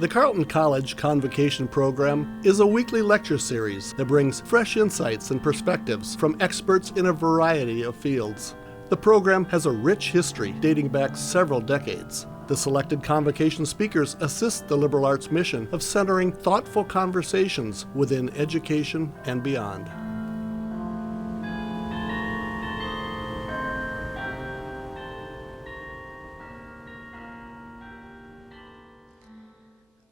The Carleton College Convocation program is a weekly lecture series that brings fresh insights and perspectives from experts in a variety of fields. The program has a rich history dating back several decades. The selected Convocation speakers assist the liberal arts mission of centering thoughtful conversations within education and beyond.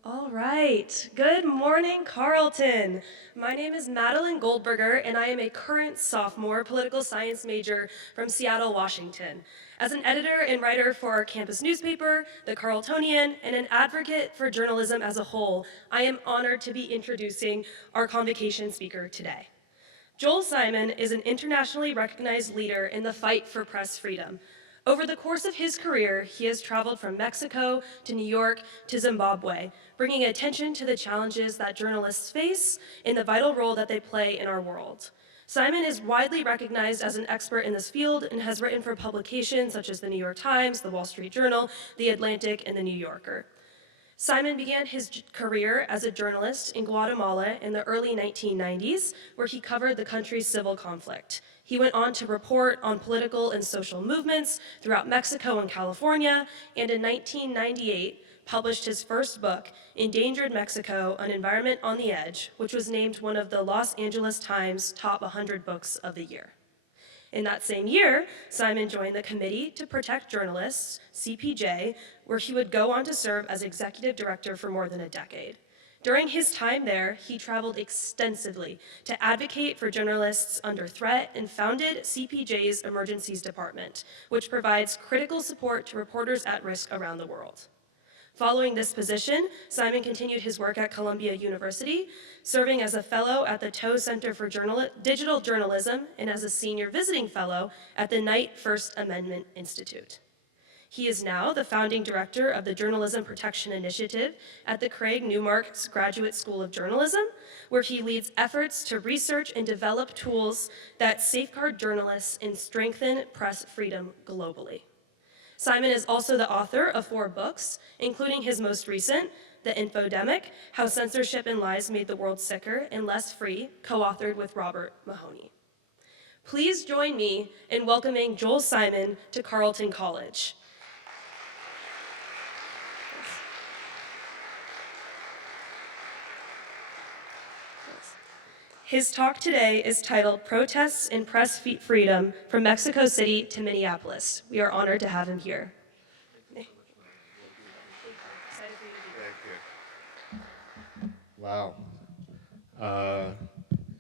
All right. Good morning, Carleton. My name is Madeline Goldberger, and I am a current sophomore political science major from Seattle, Washington. As an editor and writer for our campus newspaper, The Carletonian, and an advocate for journalism as a whole, I am honored to be introducing our Convocation speaker today. Joel Simon is an internationally recognized leader in the fight for press freedom. Over the course of his career, he has traveled from Mexico to New York to Zimbabwe, bringing attention to the challenges that journalists face and the vital role that they play in our world. Simon is widely recognized as an expert in this field and has written for publications such as the New York Times, the Wall Street Journal, the Atlantic, and the New Yorker. Simon began his career as a journalist in Guatemala in the early 1990s, where he covered the country's civil conflict. He went on to report on political and social movements throughout Mexico and California, and in 1998, published his first book, Endangered Mexico, An Environment on the Edge, which was named one of the Los Angeles Times Top 100 Books of the Year. In that same year, Simon joined the Committee to Protect Journalists, CPJ, where he would go on to serve as executive director for more than a decade. During his time there, he traveled extensively to advocate for journalists under threat and founded CPJ's Emergencies Department, which provides critical support to reporters at risk around the world. Following this position, Simon continued his work at Columbia University, serving as a fellow at the Toe Center for Digital Journalism and as a senior visiting fellow at the Knight First Amendment Institute. He is now the founding director of the Journalism Protection Initiative at the Craig Newmark's Graduate School of Journalism, where he leads efforts to research and develop tools that safeguard journalists and strengthen press freedom globally. Simon is also the author of 4 books, including his most recent, The Infodemic, How Censorship and Lies Made the World Sicker and Less Free, co-authored with Robert Mahoney. Please join me in welcoming Joel Simon to Carleton College. His talk today is titled Protests in Press Freedom from Mexico City to Minneapolis. We are honored to have him here. Wow.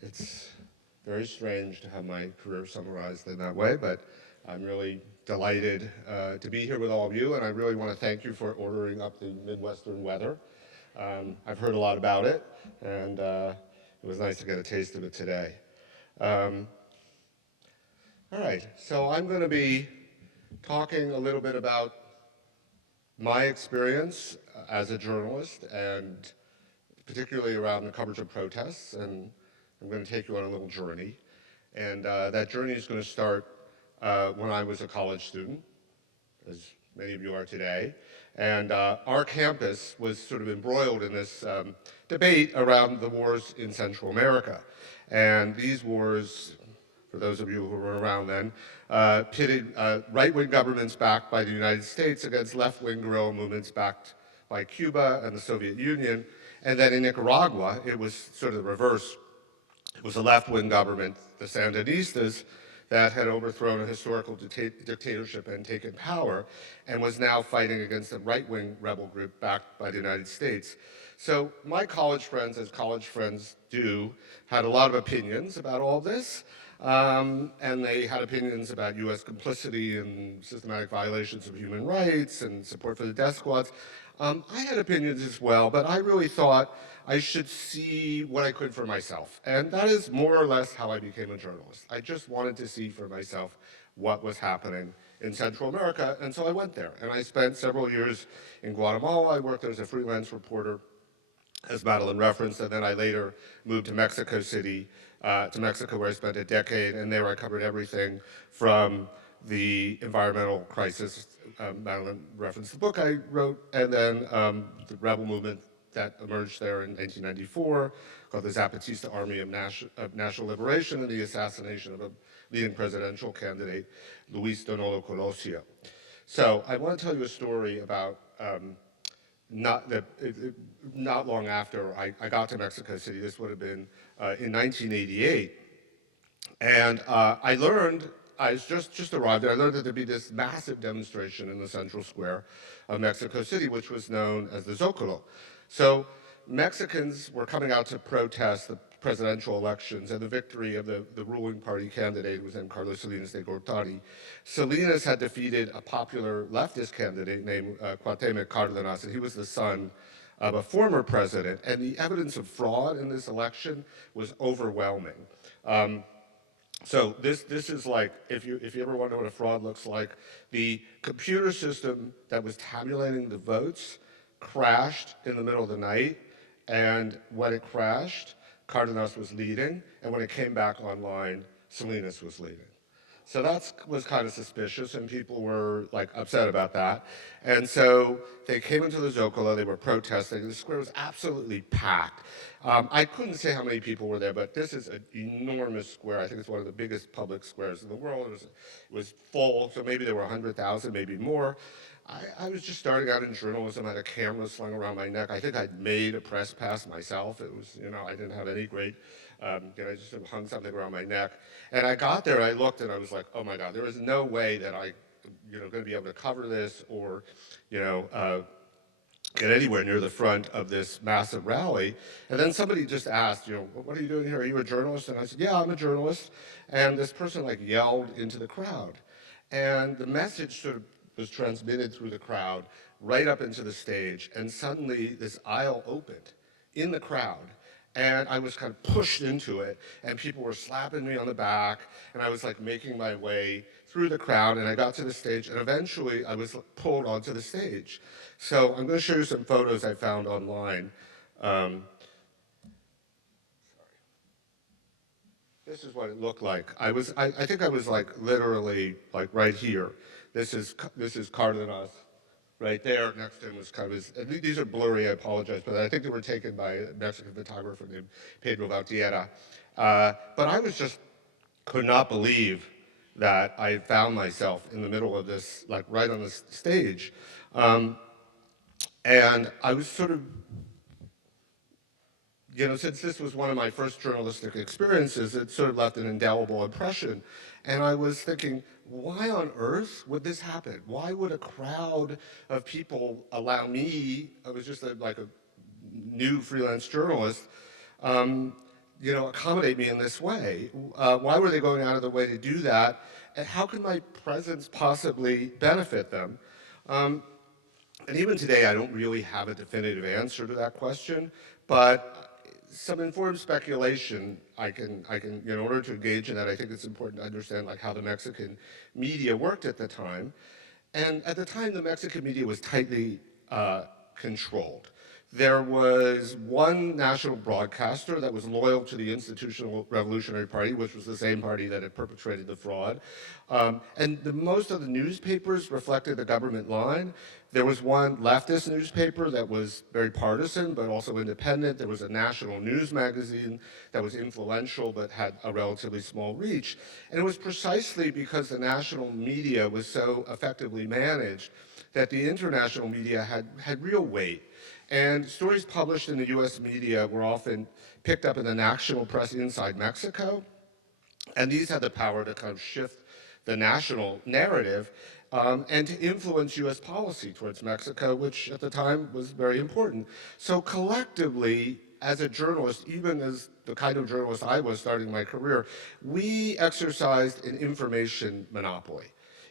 It's very strange to have my career summarized in that way, but I'm really delighted to be here with all of you, and I really want to thank you for ordering up the Midwestern weather. I've heard a lot about it, and it was nice to get a taste of it today. All right, so I'm going to be talking a little bit about my experience as a journalist, and particularly around the coverage of protests, and I'm going to take you on a little journey. And that journey is going to start when I was a college student, as many of you are today. And our campus was sort of embroiled in this debate around the wars in Central America. And these wars, for those of you who were around then, pitted right-wing governments backed by the United States against left-wing guerrilla movements backed by Cuba and the Soviet Union. And then in Nicaragua, it was sort of the reverse. It was a left-wing government, the Sandinistas, that had overthrown a historical dictatorship and taken power, and was now fighting against a right-wing rebel group backed by the United States. So my college friends, as college friends do, had a lot of opinions about all this, and they had opinions about U.S. complicity in systematic violations of human rights and support for the death squads. I had opinions as well, but I really thought I should see what I could for myself. And that is more or less how I became a journalist. I just wanted to see for myself what was happening in Central America, and so I went there. And I spent several years in Guatemala. I worked as a freelance reporter, as Madeline referenced, and then I later moved to Mexico City, to Mexico, where I spent a decade, and there I covered everything from the environmental crisis, Madeline referenced the book I wrote, and then the rebel movement that emerged there in 1994 called the Zapatista Army of National Liberation and the assassination of a leading presidential candidate, Luis Donaldo Colosio. So I want to tell you a story about not long after I got to Mexico City. This would have been in 1988. And I learned, I was just arrived there, I learned that there'd be this massive demonstration in the central square of Mexico City, which was known as the Zocalo. So Mexicans were coming out to protest the presidential elections and the victory of the ruling party candidate was named Carlos Salinas de Gortari. Salinas had defeated a popular leftist candidate named Cuauhtemoc Cárdenas, and he was the son of a former president. And the evidence of fraud in this election was overwhelming. So this is like, if you ever wonder what a fraud looks like, the computer system that was tabulating the votes crashed in the middle of the night, and when it crashed, Cardenas was leading, and when it came back online, Salinas was leading. So that was kind of suspicious, and people were like upset about that. And so they came into the Zocalo, they were protesting. The square was absolutely packed. I couldn't say how many people were there, but this is an enormous square. I think it's one of the biggest public squares in the world. It was full, so maybe there were 100,000, maybe more. I was just starting out in journalism. I had a camera slung around my neck. I think I'd made a press pass myself. It was, I didn't have any great, I just hung something around my neck. And I got there, I looked, and I was like, oh my God, there is no way that I, going to be able to cover this or, get anywhere near the front of this massive rally. And then somebody just asked, what are you doing here? Are you a journalist? And I said, yeah, I'm a journalist. And this person like yelled into the crowd. And the message sort of was transmitted through the crowd right up into the stage. And suddenly this aisle opened in the crowd. And I was kind of pushed into it, and people were slapping me on the back, and I was like making my way through the crowd, and I got to the stage, and eventually I was pulled onto the stage. So I'm going to show you some photos I found online. This is what it looked like. I think I was like literally like right here. This is Cardenas. Right there, next to him was kind of these are blurry, I apologize, but I think they were taken by a Mexican photographer named Pedro Valtierra. But I could not believe that I found myself in the middle of this, like right on the stage. And I was sort of, since this was one of my first journalistic experiences, it sort of left an indelible impression. And I was thinking, why on earth would this happen? Why would a crowd of people allow me, I was just like a new freelance journalist, accommodate me in this way? Why were they going out of their way to do that? And how could my presence possibly benefit them? And even today, I don't really have a definitive answer to that question, but some informed speculation I can, in order to engage in that, I think it's important to understand like how the Mexican media worked at the time. And at the time, the Mexican media was tightly controlled. There was one national broadcaster that was loyal to the Institutional Revolutionary Party, which was the same party that had perpetrated the fraud. And most of the newspapers reflected the government line. There was one leftist newspaper that was very partisan, but also independent. There was a national news magazine that was influential, but had a relatively small reach. And it was precisely because the national media was so effectively managed that the international media had real weight. And stories published in the US media were often picked up in the national press inside Mexico. And these had the power to kind of shift the national narrative and to influence US policy towards Mexico, which at the time was very important. So collectively, as a journalist, even as the kind of journalist I was starting my career, we exercised an information monopoly.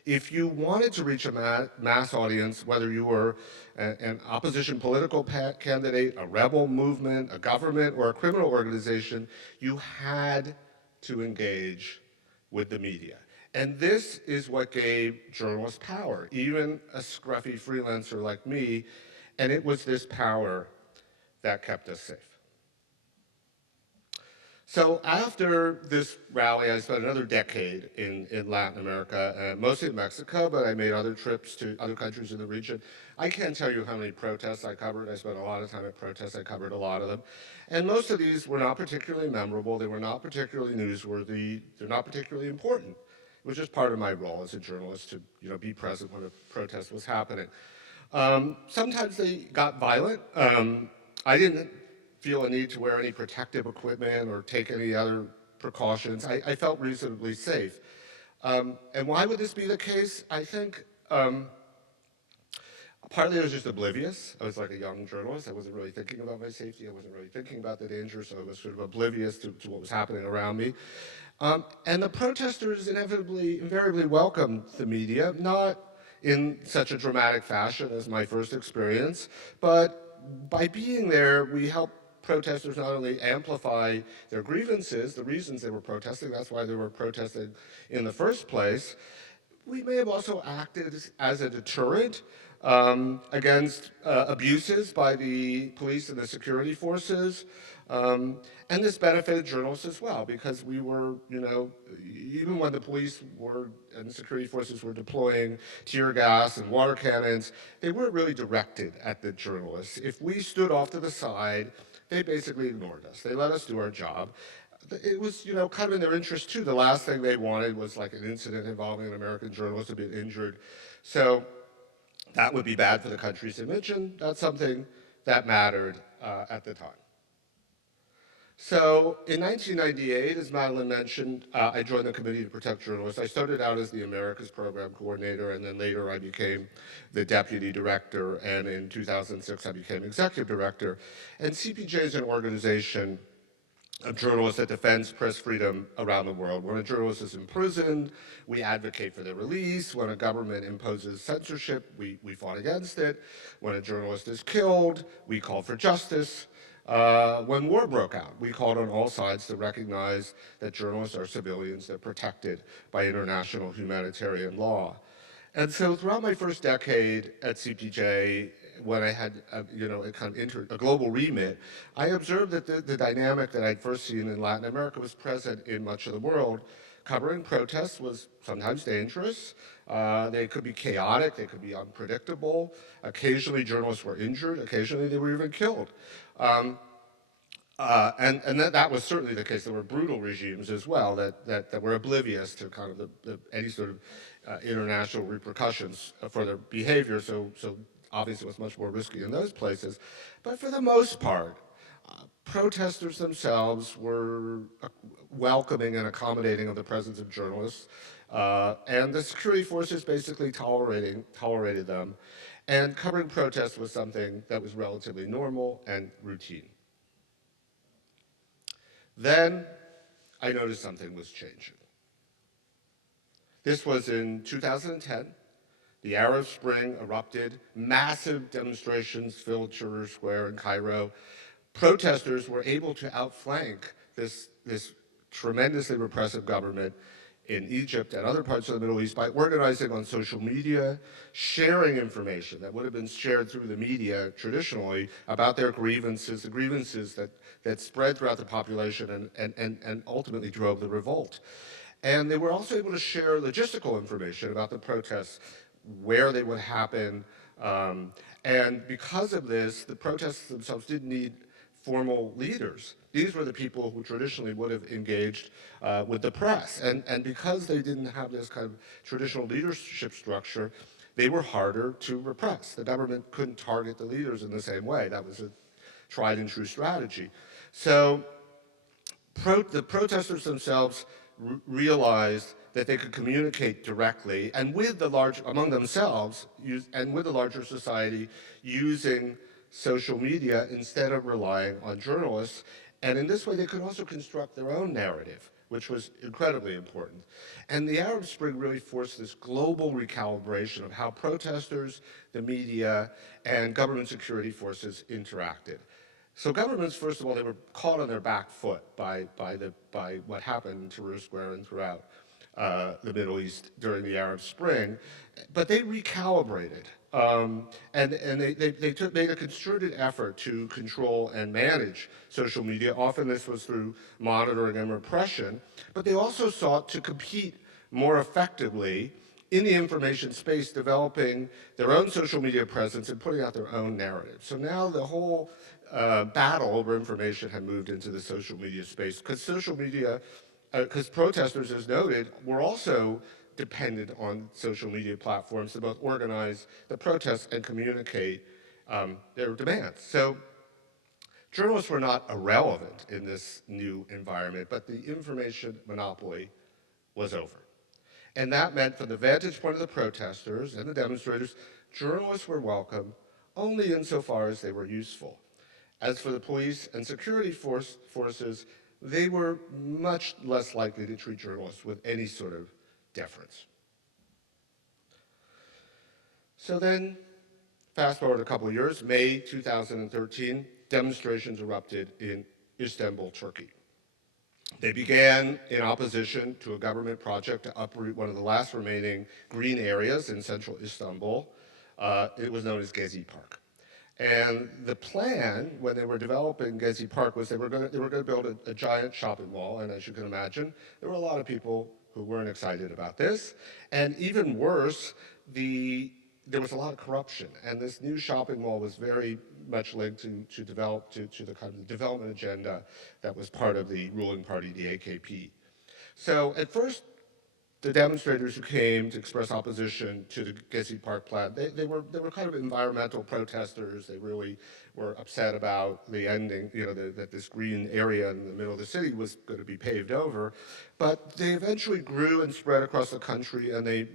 If you wanted to reach a mass audience, whether you were an opposition political candidate, a rebel movement, a government, or a criminal organization, you had to engage with the media. And this is what gave journalists power, even a scruffy freelancer like me, and it was this power that kept us safe. So after this rally, I spent another decade in Latin America, mostly in Mexico, but I made other trips to other countries in the region. I can't tell you how many protests I covered. I spent a lot of time at protests. I covered a lot of them. And most of these were not particularly memorable. They were not particularly newsworthy. They're not particularly important. It was just part of my role as a journalist to be present when a protest was happening. Sometimes they got violent. I didn't feel a need to wear any protective equipment or take any other precautions. I felt reasonably safe. And why would this be the case? I think partly I was just oblivious. I was like a young journalist. I wasn't really thinking about my safety. I wasn't really thinking about the danger, so I was sort of oblivious to what was happening around me. And the protesters invariably welcomed the media, not in such a dramatic fashion as my first experience, but by being there, we helped protesters not only amplify their grievances, the reasons they were protesting, that's why they were protesting in the first place. We may have also acted as a deterrent against abuses by the police and the security forces. And this benefited journalists as well, because we were, even when the police and the security forces were deploying tear gas and water cannons, they weren't really directed at the journalists. If we stood off to the side, they basically ignored us. They let us do our job. It was, kind of in their interest too. The last thing they wanted was like an incident involving an American journalist to be injured. So that would be bad for the country's image, and that's something that mattered at the time. So in 1998, as Madeline mentioned, I joined the Committee to Protect Journalists. I started out as the Americas Program Coordinator, and then later I became the Deputy Director, and in 2006 I became Executive Director. And CPJ is an organization of journalists that defends press freedom around the world. When a journalist is imprisoned, we advocate for their release. When a government imposes censorship, we fought against it. When a journalist is killed, we call for justice. When war broke out, we called on all sides to recognize that journalists are civilians. They're protected by international humanitarian law. And so throughout my first decade at CPJ, when I had a kind of a global remit, I observed that the dynamic that I'd first seen in Latin America was present in much of the world. Covering protests was sometimes dangerous. They could be chaotic. They could be unpredictable. Occasionally, journalists were injured. Occasionally, they were even killed. And that was certainly the case. There were brutal regimes as well that were oblivious to kind of any sort of international repercussions for their behavior. So obviously it was much more risky in those places. But for the most part, protesters themselves were welcoming and accommodating of the presence of journalists. And the security forces basically tolerated them. And covering protests was something that was relatively normal and routine. Then I noticed something was changing. This was in 2010. The Arab Spring erupted. Massive demonstrations filled Tahrir Square in Cairo. Protesters were able to outflank this tremendously repressive government in Egypt and other parts of the Middle East by organizing on social media, sharing information that would have been shared through the media traditionally about their grievances, the grievances that spread throughout the population and ultimately drove the revolt. And they were also able to share logistical information about the protests, where they would happen. And because of this, the protests themselves didn't need formal leaders. These were the people who traditionally would have engaged with the press. And because they didn't have this kind of traditional leadership structure, they were harder to repress. The government couldn't target the leaders in the same way. That was a tried and true strategy. So the protesters themselves realized that they could communicate directly and among themselves and with the larger society using social media instead of relying on journalists. And in this way, they could also construct their own narrative, which was incredibly important. And the Arab Spring really forced this global recalibration of how protesters, the media, and government security forces interacted. So governments, first of all, they were caught on their back foot by what happened in Tahrir Square and throughout the Middle East during the Arab Spring, but they recalibrated. And made a concerted effort to control and manage social media. Often this was through monitoring and repression, but they also sought to compete more effectively in the information space, developing their own social media presence and putting out their own narrative. So now the whole battle over information had moved into the social media space, because protesters, as noted, were also dependent on social media platforms to both organize the protests and communicate their demands. So journalists were not irrelevant in this new environment, but the information monopoly was over. And that meant, from the vantage point of the protesters and the demonstrators, journalists were welcome only insofar as they were useful. As for the police and security forces, they were much less likely to treat journalists with any sort of deference. So then, fast forward a couple of years, May 2013, demonstrations erupted in Istanbul, Turkey. They began in opposition to a government project to uproot one of the last remaining green areas in central Istanbul. It was known as Gezi Park. And the plan, when they were developing Gezi Park, was they were going to build a giant shopping mall. And as you can imagine, there were a lot of people who weren't excited about this. And even worse, there was a lot of corruption. And this new shopping mall was very much linked to the kind of development agenda that was part of the ruling party, the AKP. So at first, the demonstrators who came to express opposition to the Gezi Park plan, they were kind of environmental protesters. They really were upset about the ending, that this green area in the middle of the city was going to be paved over. But they eventually grew and spread across the country, and they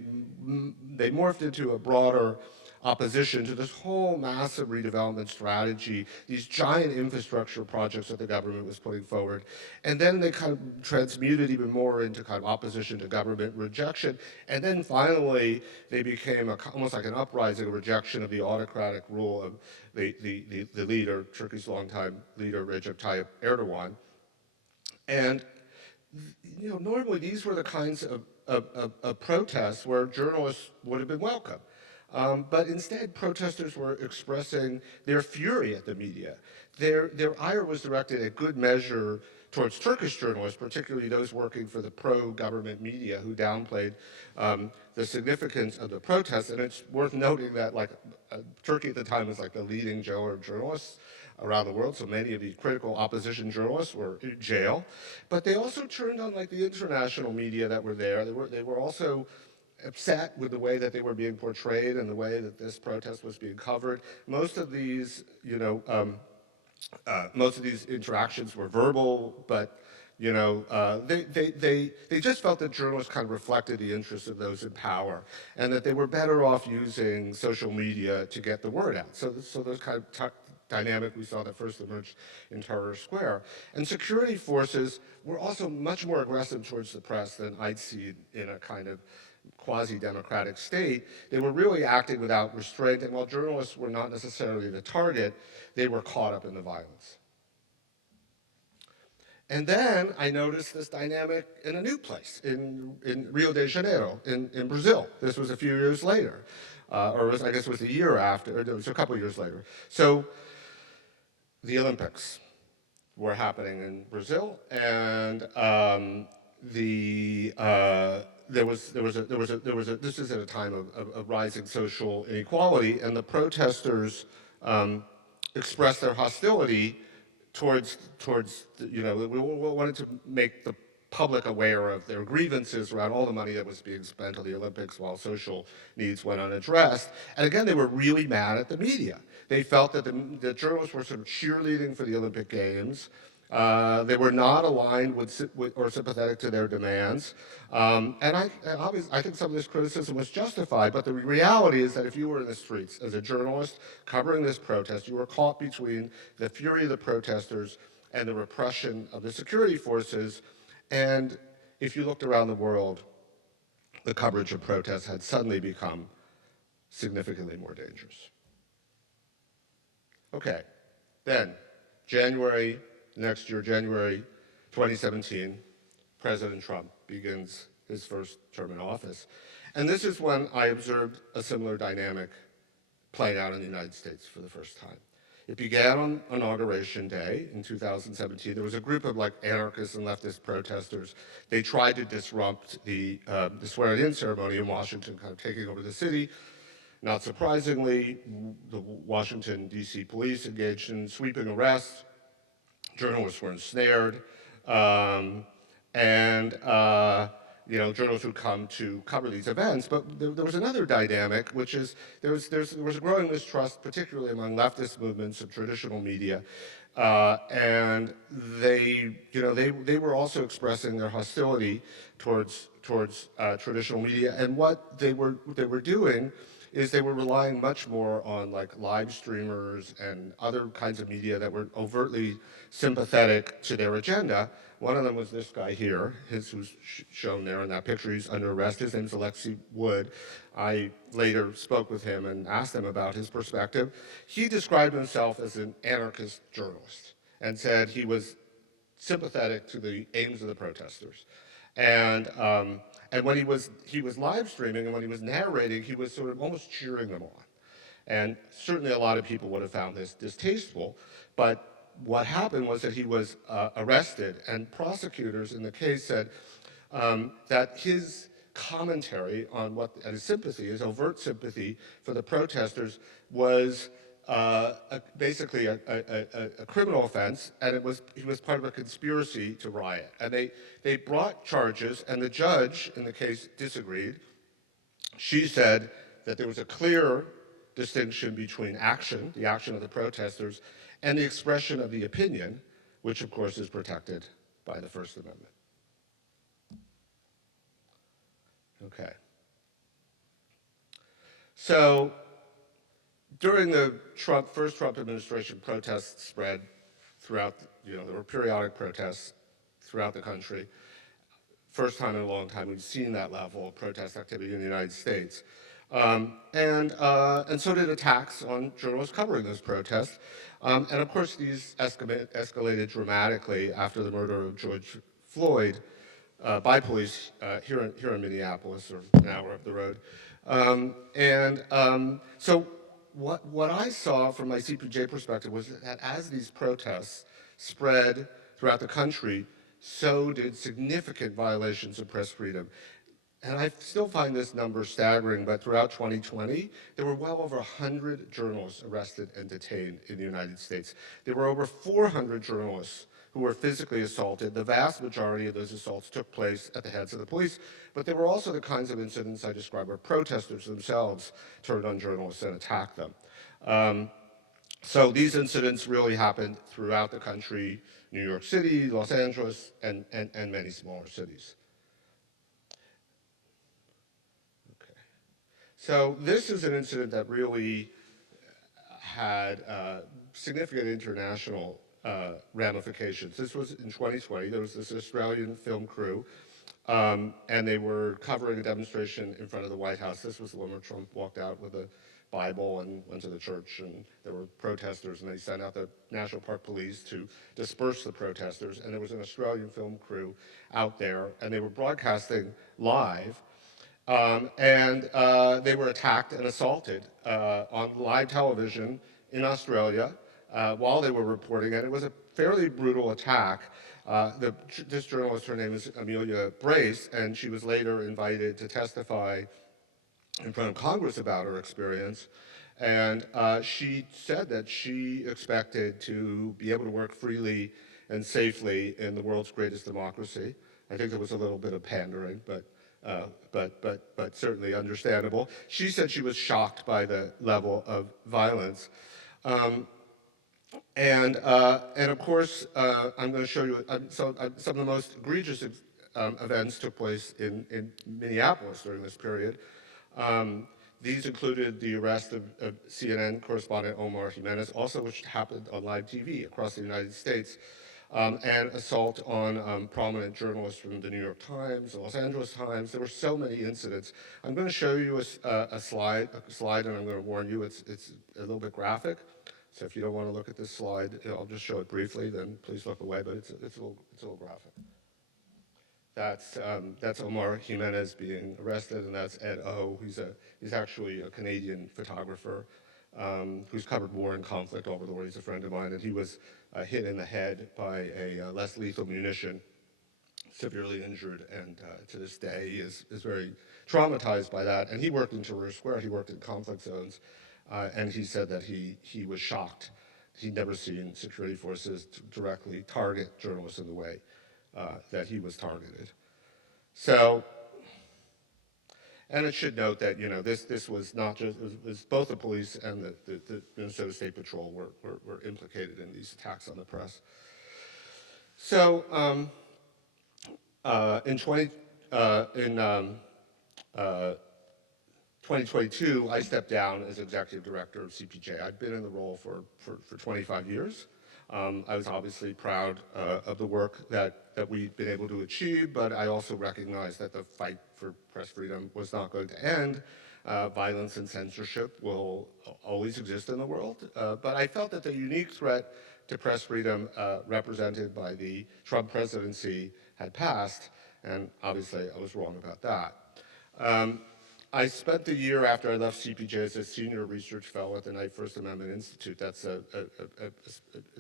morphed into a broader opposition to this whole massive redevelopment strategy, these giant infrastructure projects that the government was putting forward. And then they kind of transmuted even more into kind of opposition to government rejection. And then finally, they became almost like an uprising, a rejection of the autocratic rule of the leader, Turkey's longtime leader, Recep Tayyip Erdogan. And normally these were the kinds of protests where journalists would have been welcome. But instead, protesters were expressing their fury at the media. Their ire was directed at good measure towards Turkish journalists, particularly those working for the pro-government media, who downplayed the significance of the protests. And it's worth noting that Turkey at the time was like the leading jailer of journalists around the world, so many of these critical opposition journalists were in jail. But they also turned on the international media that were there. They were also upset with the way that they were being portrayed and the way that this protest was being covered. Most of these interactions were verbal, but they just felt that journalists kind of reflected the interests of those in power, and that they were better off using social media to get the word out. So those kind of dynamic we saw that first emerged in Tahrir Square. And security forces were also much more aggressive towards the press than I'd seen in a kind of quasi-democratic state. They were really acting without restraint, and while journalists were not necessarily the target, they were caught up in the violence. And then I noticed this dynamic in a new place, in Rio de Janeiro, in Brazil. This was a few years later, I guess it was a year after, or it was a couple years later. So the Olympics were happening in Brazil, and this is at a time of rising social inequality, and the protesters expressed their hostility towards wanted to make the public aware of their grievances around all the money that was being spent on the Olympics while social needs went unaddressed. And again, they were really mad at the media. They felt that the journalists were sort of cheerleading for the Olympic Games. They were not aligned with or sympathetic to their demands. And I think some of this criticism was justified, but the reality is that if you were in the streets as a journalist covering this protest, you were caught between the fury of the protesters and the repression of the security forces. And if you looked around the world, the coverage of protests had suddenly become significantly more dangerous. Okay, then next year, January 2017, President Trump begins his first term in office. And this is when I observed a similar dynamic playing out in the United States for the first time. It began on Inauguration Day in 2017. There was a group of like anarchists and leftist protesters. They tried to disrupt the swearing-in ceremony in Washington, kind of taking over the city. Not surprisingly, the Washington, D.C. police engaged in sweeping arrests. Journalists were ensnared, and journalists would come to cover these events. But there was another dynamic, which is there was a growing mistrust, particularly among leftist movements of traditional media, and they were also expressing their hostility towards traditional media. And what they were doing is they were relying much more on like live streamers and other kinds of media that were overtly sympathetic to their agenda. One of them was this guy here, who's shown there in that picture. He's under arrest. His name's Alexei Wood. I later spoke with him and asked him about his perspective. He described himself as an anarchist journalist and said he was sympathetic to the aims of the protesters. And when he was live streaming and when he was narrating, he was sort of almost cheering them on. And certainly a lot of people would have found this distasteful, but what happened was that he was arrested, and prosecutors in the case said that his commentary on and his sympathy, his overt sympathy for the protesters was basically a criminal offense, and he was part of a conspiracy to riot. And they brought charges, and the judge in the case disagreed. She said that there was a clear distinction between action, the action of the protesters, and the expression of the opinion, which of course is protected by the First Amendment. Okay. So during the first Trump administration, protests spread throughout, there were periodic protests throughout the country. First time in a long time we've seen that level of protest activity in the United States. And so did attacks on journalists covering those protests. And of course, these escalated dramatically after the murder of George Floyd by police here in Minneapolis, or an hour up the road. So what I saw from my CPJ perspective was that as these protests spread throughout the country, so did significant violations of press freedom. And I still find this number staggering, but throughout 2020, there were well over 100 journalists arrested and detained in the United States. There were over 400 journalists who were physically assaulted. The vast majority of those assaults took place at the heads of the police, but there were also the kinds of incidents I described where protesters themselves turned on journalists and attacked them. So these incidents really happened throughout the country, New York City, Los Angeles, and many smaller cities. Okay. So this is an incident that really had significant international ramifications. This was in 2020. There was this Australian film crew, and they were covering a demonstration in front of the White House. This was the one where Trump walked out with a Bible and went to the church, and there were protesters, and they sent out the National Park Police to disperse the protesters, and there was an Australian film crew out there, and they were broadcasting live, and they were attacked and assaulted on live television in Australia while they were reporting it. It was a fairly brutal attack. This journalist, her name is Amelia Brace, and she was later invited to testify in front of Congress about her experience, and she said that she expected to be able to work freely and safely in the world's greatest democracy. I think there was a little bit of pandering, but certainly understandable. She said she was shocked by the level of violence. And of course, I'm going to show you, some of the most egregious events took place in Minneapolis during this period. These included the arrest of CNN correspondent Omar Jimenez, also which happened on live TV across the United States, and assault on prominent journalists from the New York Times, the Los Angeles Times. There were so many incidents. I'm going to show you a slide, and I'm going to warn you, it's a little bit graphic. So if you don't want to look at this slide, I'll just show it briefly, then please look away, but it's a little graphic. That's Omar Jimenez being arrested, and that's Ed O. He's actually a Canadian photographer who's covered war and conflict all over the world. He's a friend of mine, and he was hit in the head by a less lethal munition, severely injured, and to this day he is very traumatized by that. And he worked in Tahrir Square, he worked in conflict zones, and he said that he was shocked. He'd never seen security forces directly target journalists in the way that he was targeted. So, and it should note that, this was not just, it was both the police and the Minnesota State Patrol were implicated in these attacks on the press. So, in 2022, I stepped down as executive director of CPJ. I'd been in the role for 25 years. I was obviously proud of the work that we'd been able to achieve, but I also recognized that the fight for press freedom was not going to end. Violence and censorship will always exist in the world, but I felt that the unique threat to press freedom represented by the Trump presidency had passed, and obviously I was wrong about that. I spent the year after I left CPJ as a senior research fellow at the Knight First Amendment Institute. That's a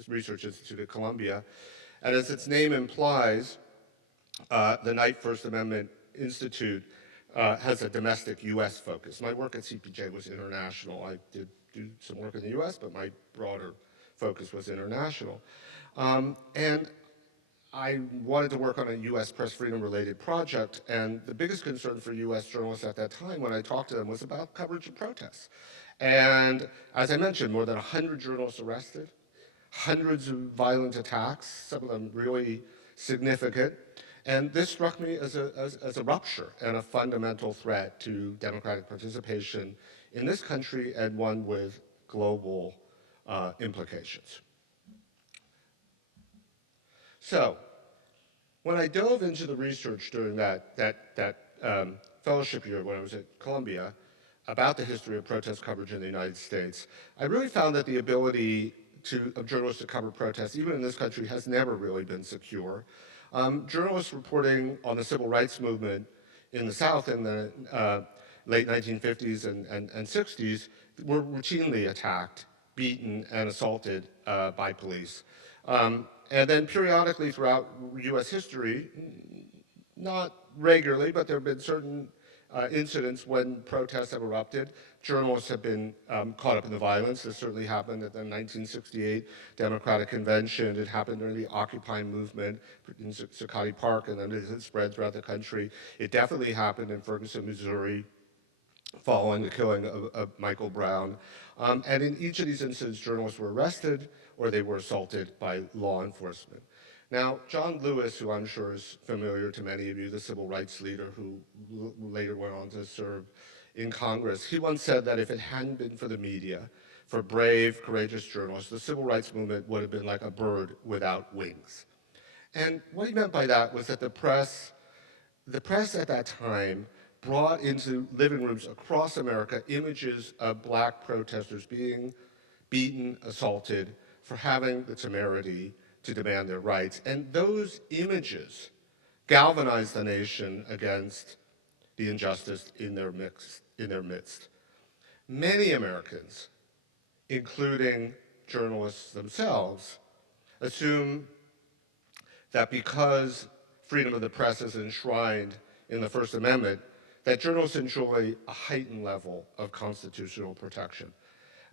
research institute at Columbia. And as its name implies, the Knight First Amendment Institute has a domestic U.S. focus. My work at CPJ was international. I did do some work in the U.S., but my broader focus was international. And I wanted to work on a U.S. press freedom related project, and the biggest concern for U.S. journalists at that time when I talked to them was about coverage of protests. And as I mentioned, more than 100 journalists arrested, hundreds of violent attacks, some of them really significant. And this struck me as a rupture and a fundamental threat to democratic participation in this country, and one with global implications. So, when I dove into the research during that fellowship year when I was at Columbia about the history of protest coverage in the United States, I really found that the ability of journalists to cover protests, even in this country, has never really been secure. Journalists reporting on the civil rights movement in the South in the late 1950s and 60s were routinely attacked, beaten, and assaulted by police. And then periodically throughout U.S. history, not regularly, but there have been certain incidents when protests have erupted. Journalists have been caught up in the violence. This certainly happened at the 1968 Democratic Convention. It happened during the Occupy movement in Zuccotti Park, and then it spread throughout the country. It definitely happened in Ferguson, Missouri, following the killing of Michael Brown. And in each of these incidents, journalists were arrested or they were assaulted by law enforcement. Now, John Lewis, who I'm sure is familiar to many of you, the civil rights leader who later went on to serve in Congress, he once said that if it hadn't been for the media, for brave, courageous journalists, the civil rights movement would have been like a bird without wings. And what he meant by that was that the press at that time brought into living rooms across America images of black protesters being beaten, assaulted, for having the temerity to demand their rights. And those images galvanized the nation against the injustice in their midst. Many Americans, including journalists themselves, assume that because freedom of the press is enshrined in the First Amendment, that journalists enjoy a heightened level of constitutional protection.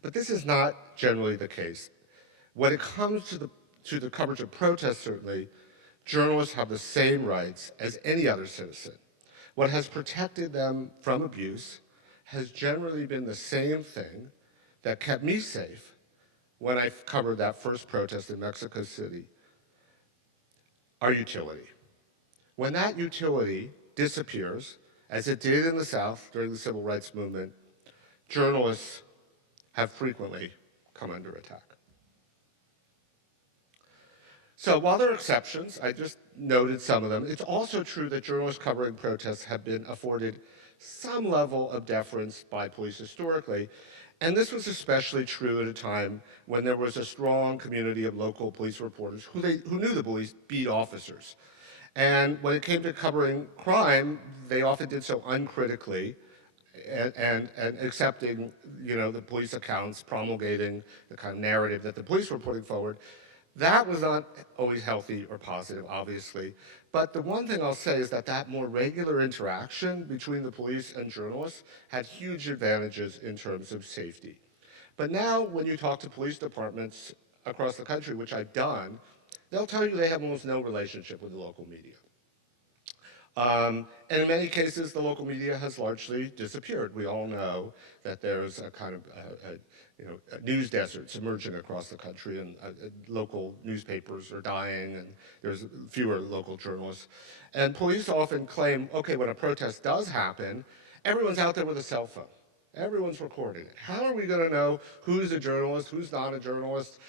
But this is not generally the case. When it comes to the coverage of protests, certainly, journalists have the same rights as any other citizen. What has protected them from abuse has generally been the same thing that kept me safe when I covered that first protest in Mexico City: our utility. When that utility disappears, as it did in the South during the civil rights movement, journalists have frequently come under attack. So while there are exceptions, I just noted some of them, it's also true that journalists covering protests have been afforded some level of deference by police historically, and this was especially true at a time when there was a strong community of local police reporters who knew the police beat officers. And when it came to covering crime, they often did so uncritically and accepting, the police accounts, promulgating the kind of narrative that the police were putting forward. That was not always healthy or positive, obviously. But the one thing I'll say is that more regular interaction between the police and journalists had huge advantages in terms of safety. But now, when you talk to police departments across the country, which I've done, they'll tell you they have almost no relationship with the local media. And in many cases, the local media has largely disappeared. We all know that there's a kind of news deserts emerging across the country, and local newspapers are dying, and there's fewer local journalists. And police often claim, okay, when a protest does happen, everyone's out there with a cell phone. Everyone's recording it. How are we going to know who's a journalist, who's not a journalist,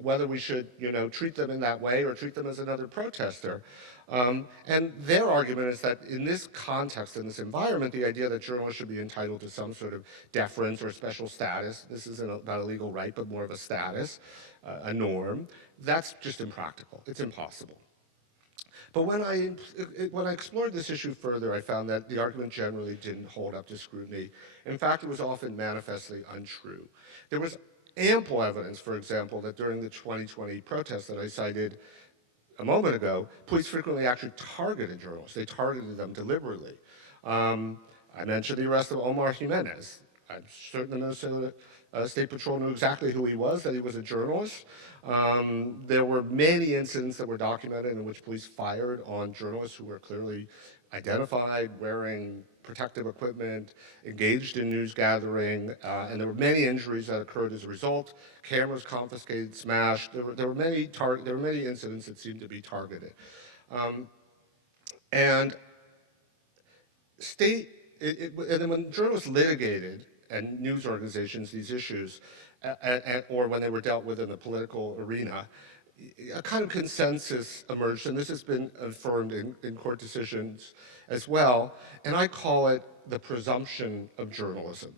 whether we should, treat them in that way or treat them as another protester? And their argument is that in this context, in this environment, the idea that journalists should be entitled to some sort of deference or special status, this isn't about a legal right, but more of a status, a norm, that's just impractical. It's impossible. But when I explored this issue further, I found that the argument generally didn't hold up to scrutiny. In fact, it was often manifestly untrue. There was ample evidence, for example, that during the 2020 protests that I cited a moment ago, police frequently actually targeted journalists. They targeted them deliberately. I mentioned the arrest of Omar Jimenez. I'm certain the Minnesota State Patrol knew exactly who he was, that he was a journalist. There were many incidents that were documented in which police fired on journalists who were clearly identified, wearing protective equipment, engaged in news gathering, and there were many injuries that occurred as a result. Cameras confiscated, smashed. There were many incidents that seemed to be targeted. And then when journalists litigated, and news organizations, these issues, or when they were dealt with in the political arena, a kind of consensus emerged, and this has been affirmed in court decisions as well, and I call it the presumption of journalism.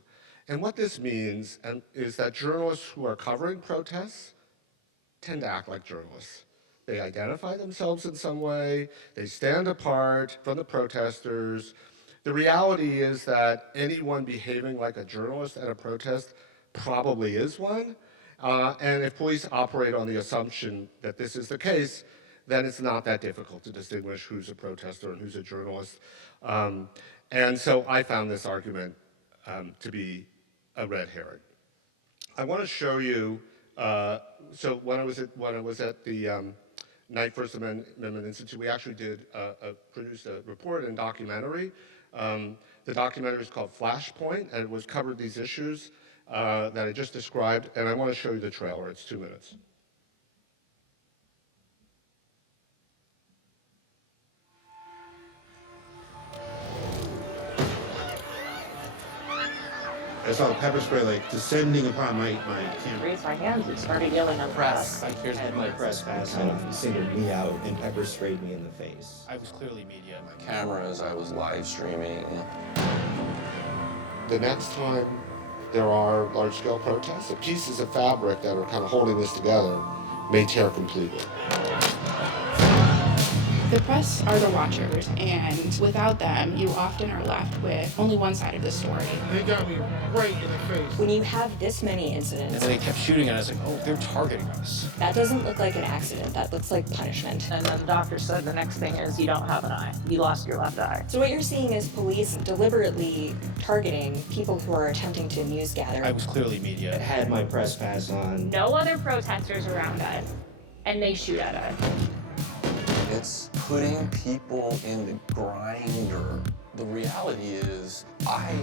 And what this means is that journalists who are covering protests tend to act like journalists. They identify themselves in some way, they stand apart from the protesters. The reality is that anyone behaving like a journalist at a protest probably is one. And if police operate on the assumption that this is the case, then it's not that difficult to distinguish who's a protester and who's a journalist. And so I found this argument to be a red herring. I want to show you, so when I was at the Knight First Amendment Institute, we actually produced a report and documentary. The documentary is called Flashpoint, and it was covered these issues that I just described, and I want to show you the trailer. It's 2 minutes. I saw pepper spray like descending upon my camera. Raised my hands and started yelling at press. Here's Had my press pass on, singled me out, and pepper sprayed me in the face. I was clearly media. My cameras, I was live streaming. The next time there are large-scale protests, the pieces of fabric that are kind of holding this together may tear completely. The press are the watchers, and without them, you often are left with only one side of the story. They got me right in the face. When you have this many incidents, And they kept shooting at us like, oh, they're targeting us. that doesn't look like an accident. That looks like punishment. And then the doctor said the next thing is you don't have an eye. You lost your left eye. So what you're seeing is police deliberately targeting people who are attempting to news gather. I was clearly media. Had my press pass on. No other protesters around us, and they shoot at us. It's putting people in the grinder. The reality is, I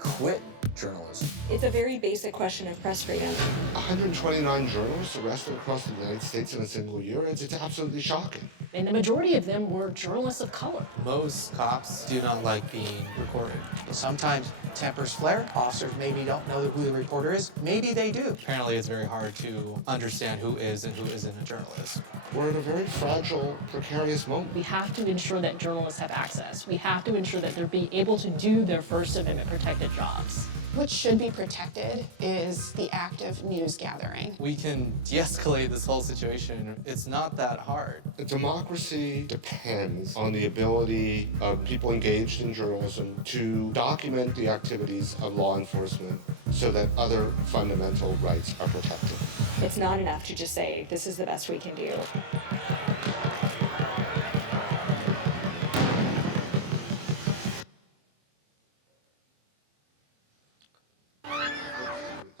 quit journalism. It's a very basic question of press freedom. 129 journalists arrested across the United States in a single year. It's absolutely shocking. And the majority of them were journalists of color. Most cops do not like being recorded. Sometimes tempers flare. Officers maybe don't know who the reporter is. Maybe they do. Apparently it's very hard to understand who is and who isn't a journalist. We're in a very fragile, precarious moment. We have to ensure that journalists have access. We have to ensure that they're being able to do their First Amendment protected jobs. What should be protected is the act of news gathering. We can de-escalate this whole situation. It's not that hard. Democracy depends on the ability of people engaged in journalism to document the activities of law enforcement so that other fundamental rights are protected. It's not enough to just say, this is the best we can do.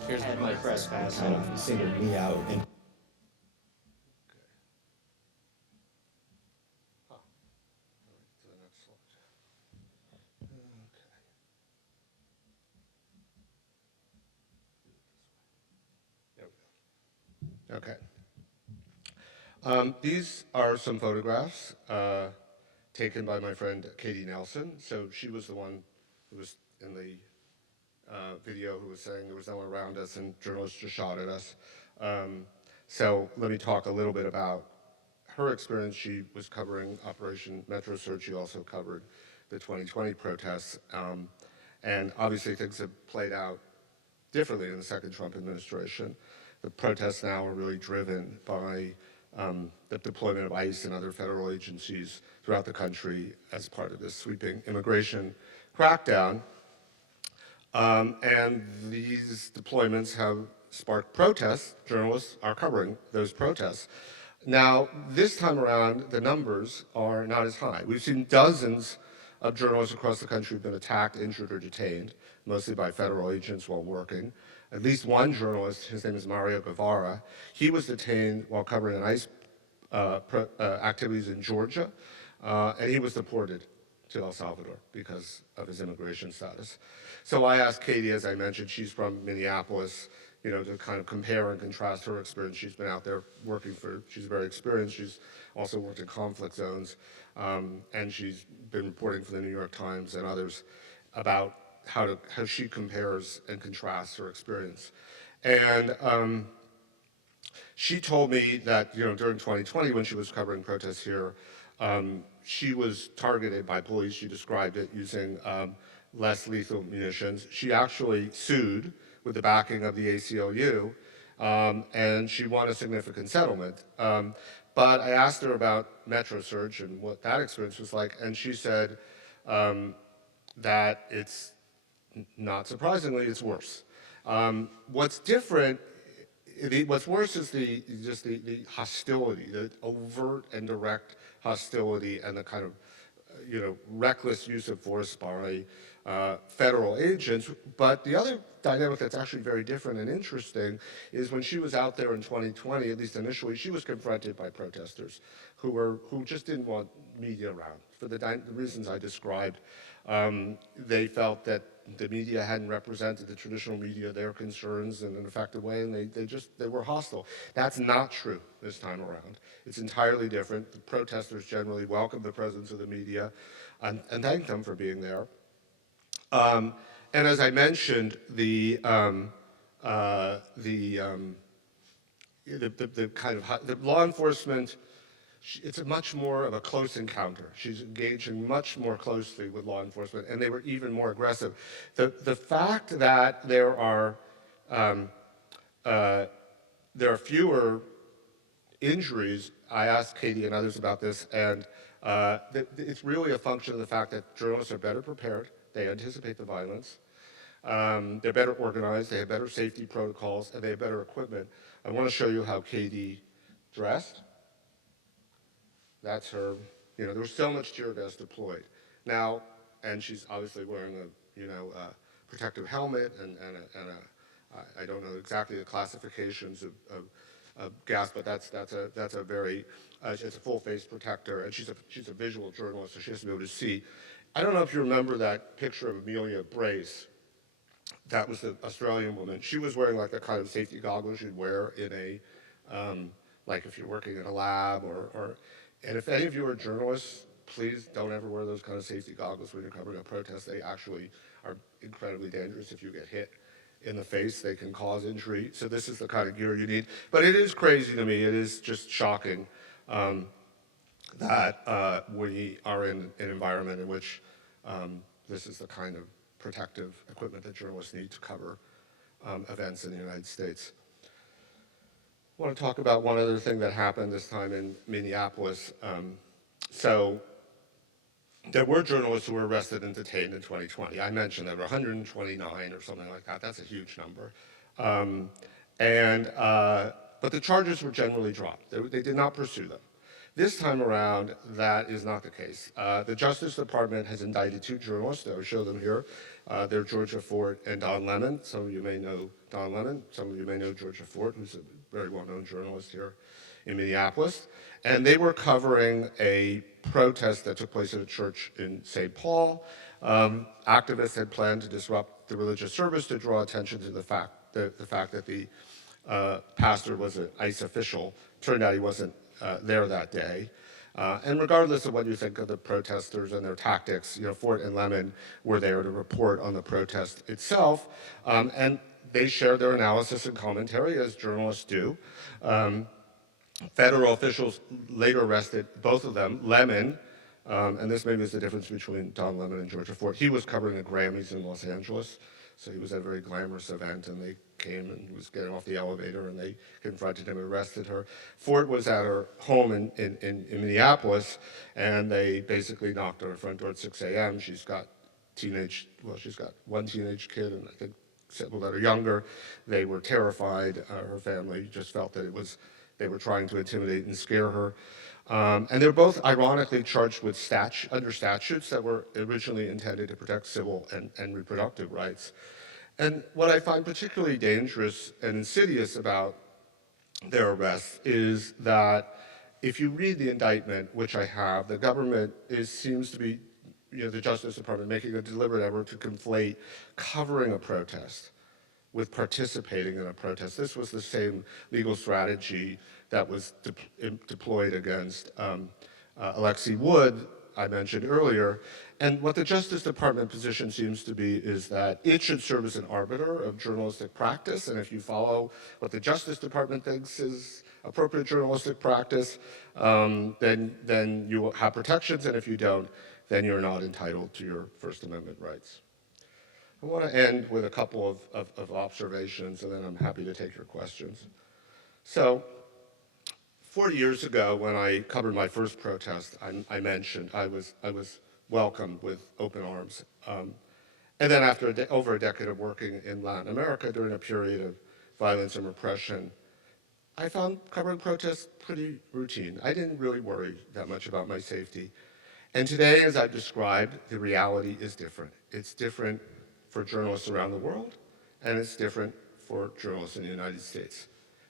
Here's Had my press pass kind of singled me out, and Okay. These are some photographs taken by my friend Katie Nelson. So she was the one who was in the video who was saying there was no one around us and journalists just shot at us. So let me talk a little bit about her experience. She was covering Operation Metro Surge. She also covered the 2020 protests. And obviously things have played out differently in the second Trump administration. The protests now are really driven by the deployment of ICE and other federal agencies throughout the country as part of this sweeping immigration crackdown. And these deployments have sparked protests. Journalists are covering those protests. Now, this time around, the numbers are not as high. We've seen dozens of journalists across the country have been attacked, injured, or detained, mostly by federal agents while working. At least one journalist, his name is Mario Guevara, he was detained while covering an ICE activities in Georgia, and he was deported to El Salvador because of his immigration status. So I asked Katie, as I mentioned, she's from Minneapolis, you know, to kind of compare and contrast her experience. She's been out there working she's very experienced. She's also worked in conflict zones, and she's been reporting for the New York Times and others about how she compares and contrasts her experience. And she told me that, you know, during 2020 when she was covering protests here, she was targeted by police. She described it using less lethal munitions. She actually sued with the backing of the ACLU, and she won a significant settlement. But I asked her about Metro Surge and what that experience was like, and she said that it's, not surprisingly, it's worse. What's different, what's worse is just the hostility, the overt and direct hostility and the kind of, you know, reckless use of force by federal agents. But the other dynamic that's actually very different and interesting is when she was out there in 2020, at least initially, she was confronted by protesters who just didn't want media around for the reasons I described. They felt that the media hadn't represented the traditional media, their concerns in an effective way, and they were hostile. That's not true this time around. It's entirely different. The protesters generally welcomed the presence of the media and thanked them for being there. And as I mentioned, the kind of the law enforcement, it's much more of a close encounter. She's engaging much more closely with law enforcement, and they were even more aggressive. The fact that there are fewer injuries, I asked Katie and others about this, and it's really a function of the fact that journalists are better prepared. They anticipate the violence. They're better organized. They have better safety protocols, and they have better equipment. I want to show you how Katie dressed. That's her, you know, there was so much tear gas deployed. Now, and she's obviously wearing a protective helmet and I don't know exactly the classifications of gas, but that's a very, it's a full face protector, and she's a visual journalist, so she has to be able to see. I don't know if you remember that picture of Amelia Brace. That was the Australian woman. She was wearing like the kind of safety goggles you'd wear in a, like if you're working in a lab and if any of you are journalists, please don't ever wear those kind of safety goggles when you're covering a protest. They actually are incredibly dangerous. If you get hit in the face, they can cause injury. So this is the kind of gear you need. But it is crazy to me. It is just shocking that we are in an environment in which this is the kind of protective equipment that journalists need to cover events in the United States. I want to talk about one other thing that happened this time in Minneapolis. So there were journalists who were arrested and detained in 2020. I mentioned there were 129 or something like that. That's a huge number. But the charges were generally dropped. They did not pursue them. This time around, that is not the case. The Justice Department has indicted 2 journalists. I'll show them here. They're Georgia Fort and Don Lemon. Some of you may know Don Lemon. Some of you may know Georgia Fort, who's a very well-known journalist here in Minneapolis. And they were covering a protest that took place at a church in St. Paul. Activists had planned to disrupt the religious service to draw attention to the fact that the pastor was an ICE official. Turned out he wasn't there that day. And regardless of what you think of the protesters and their tactics, Fort and Lemon were there to report on the protest itself. And they shared their analysis and commentary, as journalists do. Federal officials later arrested both of them. Lemon, and this maybe is the difference between Don Lemon and Georgia Fort. He was covering the Grammys in Los Angeles, so he was at a very glamorous event, and they came and he was getting off the elevator, and they confronted him and arrested her. Fort was at her home in Minneapolis, and they basically knocked on her front door at 6 a.m. She's got one teenage kid, and I think several that are younger. They were terrified. Her family just felt that they were trying to intimidate and scare her. And they're both ironically charged with under statutes that were originally intended to protect civil and reproductive rights. And what I find particularly dangerous and insidious about their arrests is that if you read the indictment, which I have, the government seems to be, the Justice Department, making a deliberate effort to conflate covering a protest with participating in a protest. This was the same legal strategy that was deployed against Alexei Wood, I mentioned earlier. And what the Justice Department position seems to be is that it should serve as an arbiter of journalistic practice, and if you follow what the Justice Department thinks is appropriate journalistic practice, then you will have protections, and if you don't, then you're not entitled to your First Amendment rights. I want to end with a couple of observations, and then I'm happy to take your questions. So, 40 years ago, when I covered my first protest, I mentioned I was welcomed with open arms. And then after over a decade of working in Latin America during a period of violence and repression, I found covering protests pretty routine. I didn't really worry that much about my safety. And today, as I've described, the reality is different. It's different for journalists around the world, and it's different for journalists in the United States.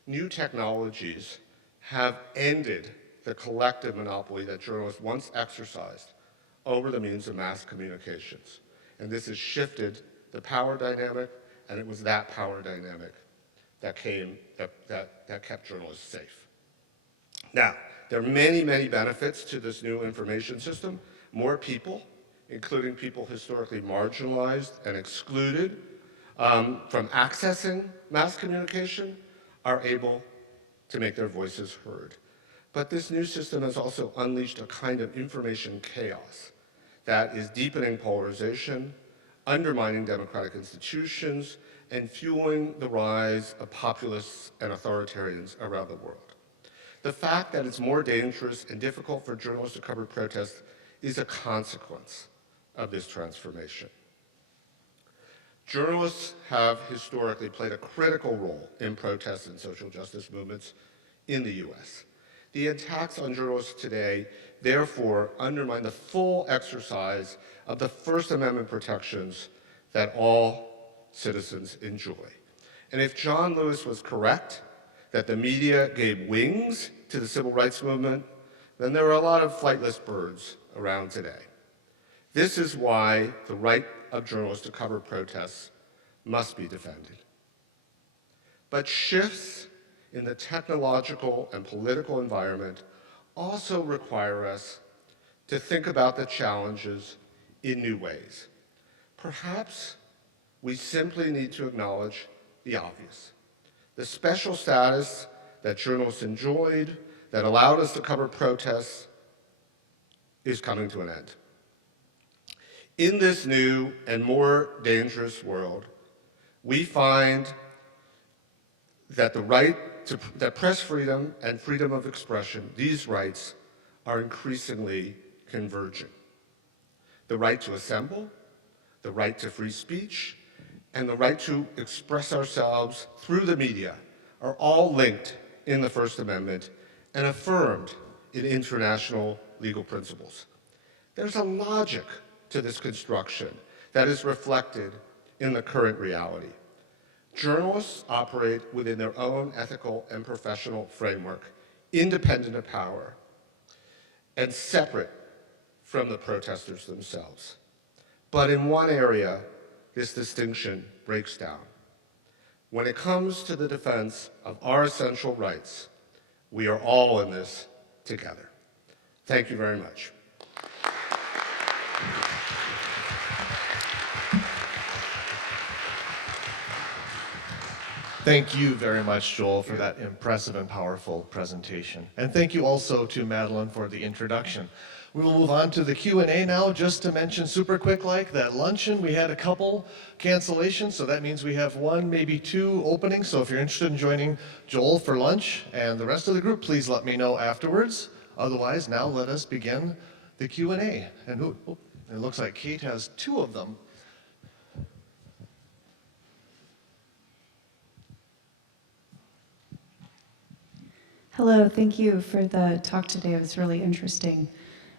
New technologies have ended the collective monopoly that journalists once exercised over the means of mass communications. And this has shifted the power dynamic, and it was that power dynamic that kept journalists safe. Now, there are many, many benefits to this new information system. More people, including people historically marginalized and excluded from accessing mass communication, are able to make their voices heard. But this new system has also unleashed a kind of information chaos that is deepening polarization, undermining democratic institutions, and fueling the rise of populists and authoritarians around the world. The fact that it's more dangerous and difficult for journalists to cover protests is a consequence of this transformation. Journalists have historically played a critical role in protests and social justice movements in the US. The attacks on journalists today, therefore, undermine the full exercise of the First Amendment protections that all citizens enjoy. And if John Lewis was correct, that the media gave wings to the civil rights movement, then there are a lot of flightless birds around today. This is why the right of journalists to cover protests must be defended. But shifts in the technological and political environment also require us to think about the challenges in new ways. Perhaps we simply need to acknowledge the obvious. The special status that journalists enjoyed that allowed us to cover protests is coming to an end. In this new and more dangerous world, we find that that press freedom and freedom of expression, these rights, are increasingly converging. The right to assemble, the right to free speech, and the right to express ourselves through the media are all linked in the First Amendment and affirmed in international legal principles. There's a logic to this construction that is reflected in the current reality. Journalists operate within their own ethical and professional framework, independent of power, and separate from the protesters themselves. But in one area, this distinction breaks down. When it comes to the defense of our essential rights, we are all in this together. Thank you very much. Thank you very much, Joel, for that impressive and powerful presentation. And thank you also to Madeline for the introduction. We will move on to the Q&A now. Just to mention super quick like that luncheon, we had a couple cancellations, so that means we have one, maybe two openings. So if you're interested in joining Joel for lunch and the rest of the group, please let me know afterwards. Otherwise, now let us begin the Q&A. And it looks like Kate has two of them. Hello, thank you for the talk today. It was really interesting.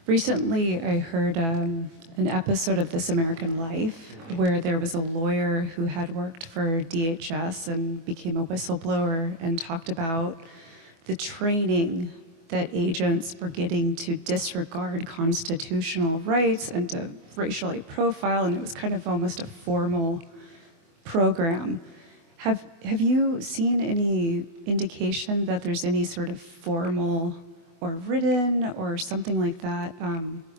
Recently, I heard an episode of This American Life where there was a lawyer who had worked for DHS and became a whistleblower and talked about the training that agents were getting to disregard constitutional rights and to racially profile, and it was kind of almost a formal program. Have you seen any indication that there's any sort of formal or written or something like that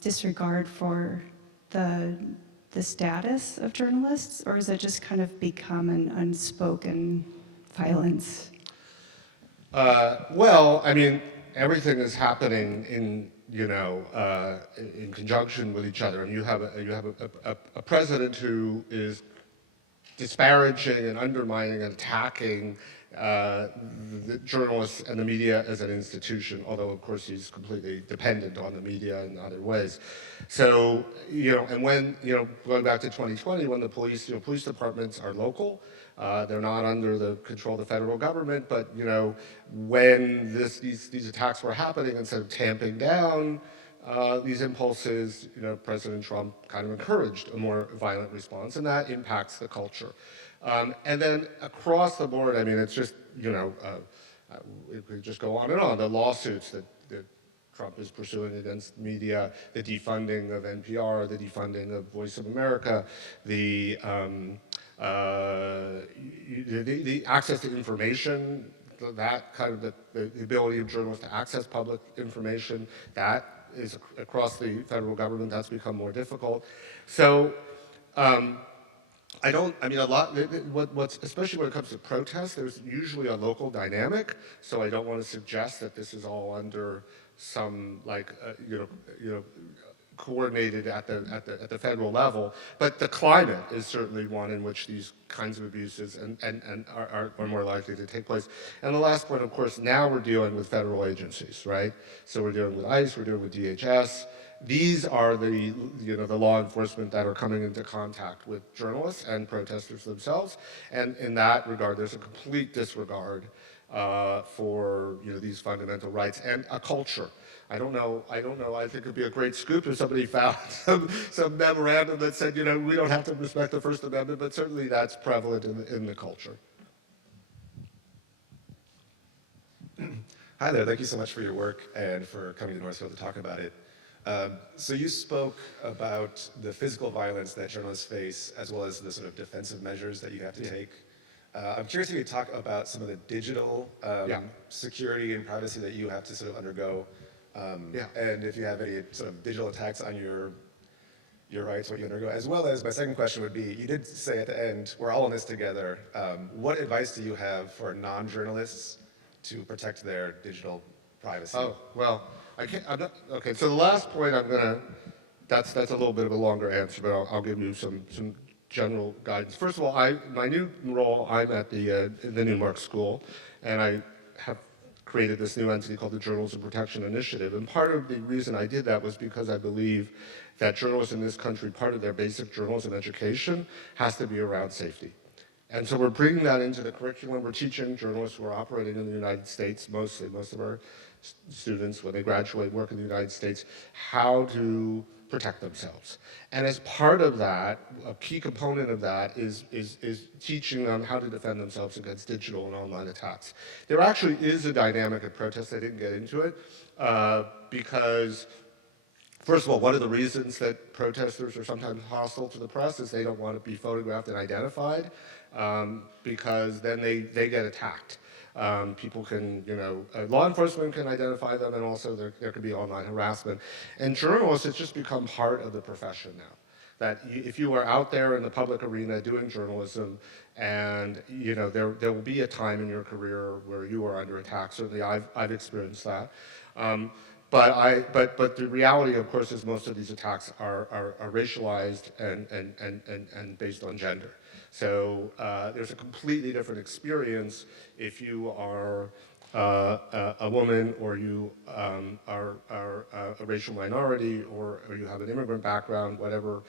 disregard for the status of journalists, or is it just kind of become an unspoken violence? Well, I mean, everything is happening in conjunction with each other, and you have a president who is disparaging and undermining and attacking the journalists and the media as an institution, although of course he's completely dependent on the media in other ways. So, and when, going back to 2020, when the police departments are local, they're not under the control of the federal government, but, when these attacks were happening, instead of tamping down these impulses, President Trump kind of encouraged a more violent response, and that impacts the culture. And then across the board, I mean, it's just, it could just go on and on. The lawsuits that Trump is pursuing against media, the defunding of NPR, the defunding of Voice of America, the access to information, that kind of the ability of journalists to access public information, that is across the federal government, that's become more difficult. So, especially when it comes to protests, there's usually a local dynamic, so I don't want to suggest that this is all under some, coordinated at the federal level, but the climate is certainly one in which these kinds of abuses are more likely to take place. And the last point, of course, now we're dealing with federal agencies, right? So we're dealing with ICE, we're dealing with DHS. These are the law enforcement that are coming into contact with journalists and protesters themselves, and in that regard, there's a complete disregard for these fundamental rights and a culture. I don't know. I think it'd be a great scoop if somebody found some memorandum that said, we don't have to respect the First Amendment, but certainly that's prevalent in the culture. Hi there. Thank you so much for your work and for coming to Northfield to talk about it. So you spoke about the physical violence that journalists face, as well as the sort of defensive measures that you have to take. I'm curious if you could talk about some of the digital security and privacy that you have to sort of undergo. And if you have any sort of digital attacks on your rights, what you undergo, as well as my second question would be, you did say at the end, we're all in this together. What advice do you have for non-journalists to protect their digital privacy? Oh, well, okay, so the last point I'm going to that's a little bit of a longer answer, but I'll give you some general guidance. First of all, my new role, I'm at the Newmark School, and I have created this new entity called the Journalism Protection Initiative. And part of the reason I did that was because I believe that journalists in this country, part of their basic journalism education has to be around safety. And so we're bringing that into the curriculum. We're teaching journalists who are operating in the United States, most of our students, when they graduate, work in the United States, how to protect themselves. And as part of that, a key component of that is teaching them how to defend themselves against digital and online attacks. There actually is a dynamic at protests. I didn't get into it because, first of all, one of the reasons that protesters are sometimes hostile to the press is they don't want to be photographed and identified because then they get attacked. People can, law enforcement can identify them, and also there can be online harassment. And journalists, it's just become part of the profession now. That if you are out there in the public arena doing journalism, and there will be a time in your career where you are under attack. Certainly, I've experienced that. But the reality, of course, is most of these attacks are racialized and based on gender. So there's a completely different experience if you are a woman, or you are a racial minority, or you have an immigrant background, whatever,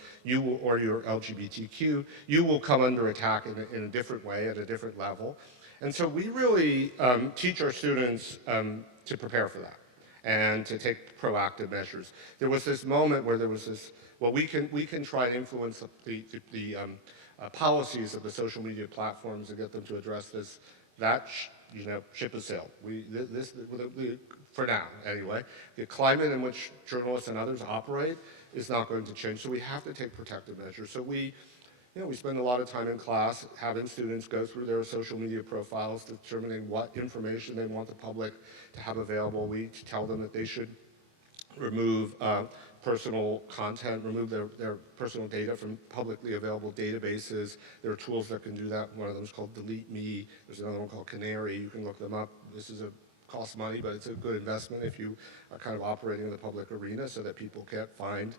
or you're LGBTQ, you will come under attack in a different way, at a different level. And so we really teach our students to prepare for that and to take proactive measures. There was this moment where there was this, well, we can try to influence the policies of the social media platforms and get them to address this. That ship has sailed. For now, anyway. The climate in which journalists and others operate is not going to change, so we have to take protective measures. So we spend a lot of time in class having students go through their social media profiles, determining what information they want the public to have available. We tell them that they should remove personal content, remove their personal data from publicly available databases. There are tools that can do that. One of them is called Delete Me. There's another one called Canary. You can look them up. This costs money, but it's a good investment if you are kind of operating in the public arena so that people can't find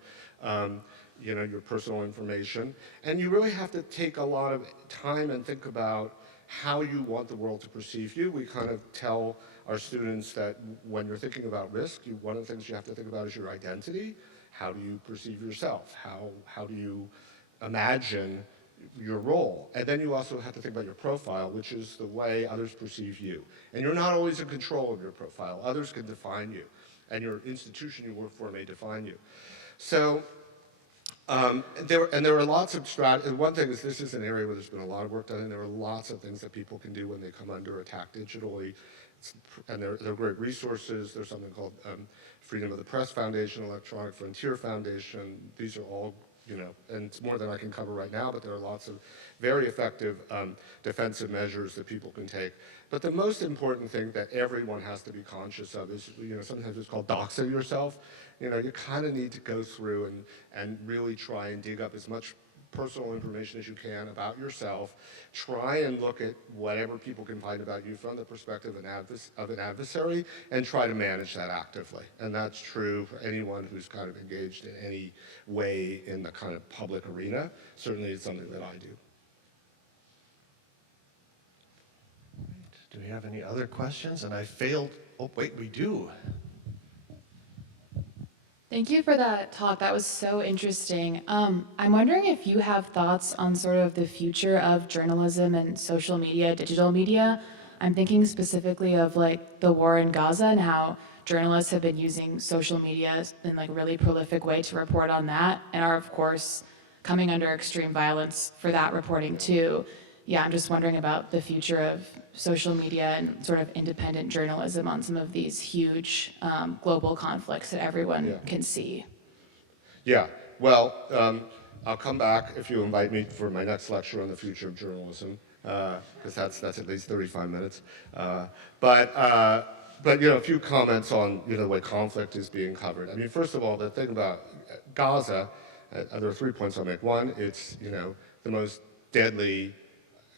your personal information. And you really have to take a lot of time and think about how you want the world to perceive you. We kind of tell our students that when you're thinking about risk, one of the things you have to think about is your identity. How do you perceive yourself? How do you imagine your role? And then you also have to think about your profile, which is the way others perceive you. And you're not always in control of your profile. Others can define you, and your institution you work for may define you. So there are lots of strategies. One thing is, this is an area where there's been a lot of work done, and there are lots of things that people can do when they come under attack digitally. And they're great resources. There's something called Freedom of the Press Foundation, Electronic Frontier Foundation. These are all, and it's more than I can cover right now, but there are lots of very effective defensive measures that people can take. But the most important thing that everyone has to be conscious of is, sometimes it's called doxing yourself. You kind of need to go through and really try and dig up as much personal information as you can about yourself. Try and look at whatever people can find about you from the perspective of an adversary, and try to manage that actively. And that's true for anyone who's kind of engaged in any way in the kind of public arena. Certainly it's something that I do. Do we have any other questions? And I failed. Oh, wait, we do. Thank you for that talk. That was so interesting. I'm wondering if you have thoughts on sort of the future of journalism and social media, digital media. I'm thinking specifically of like the war in Gaza and how journalists have been using social media in like a really prolific way to report on that, and are of course coming under extreme violence for that reporting too. Yeah, I'm just wondering about the future of social media and sort of independent journalism on some of these huge global conflicts that everyone can see. Yeah, well, I'll come back if you invite me for my next lecture on the future of journalism, because that's at least 35 minutes. But a few comments on the way conflict is being covered. I mean, first of all, the thing about Gaza, there are 3 points I'll make. One, it's the most deadly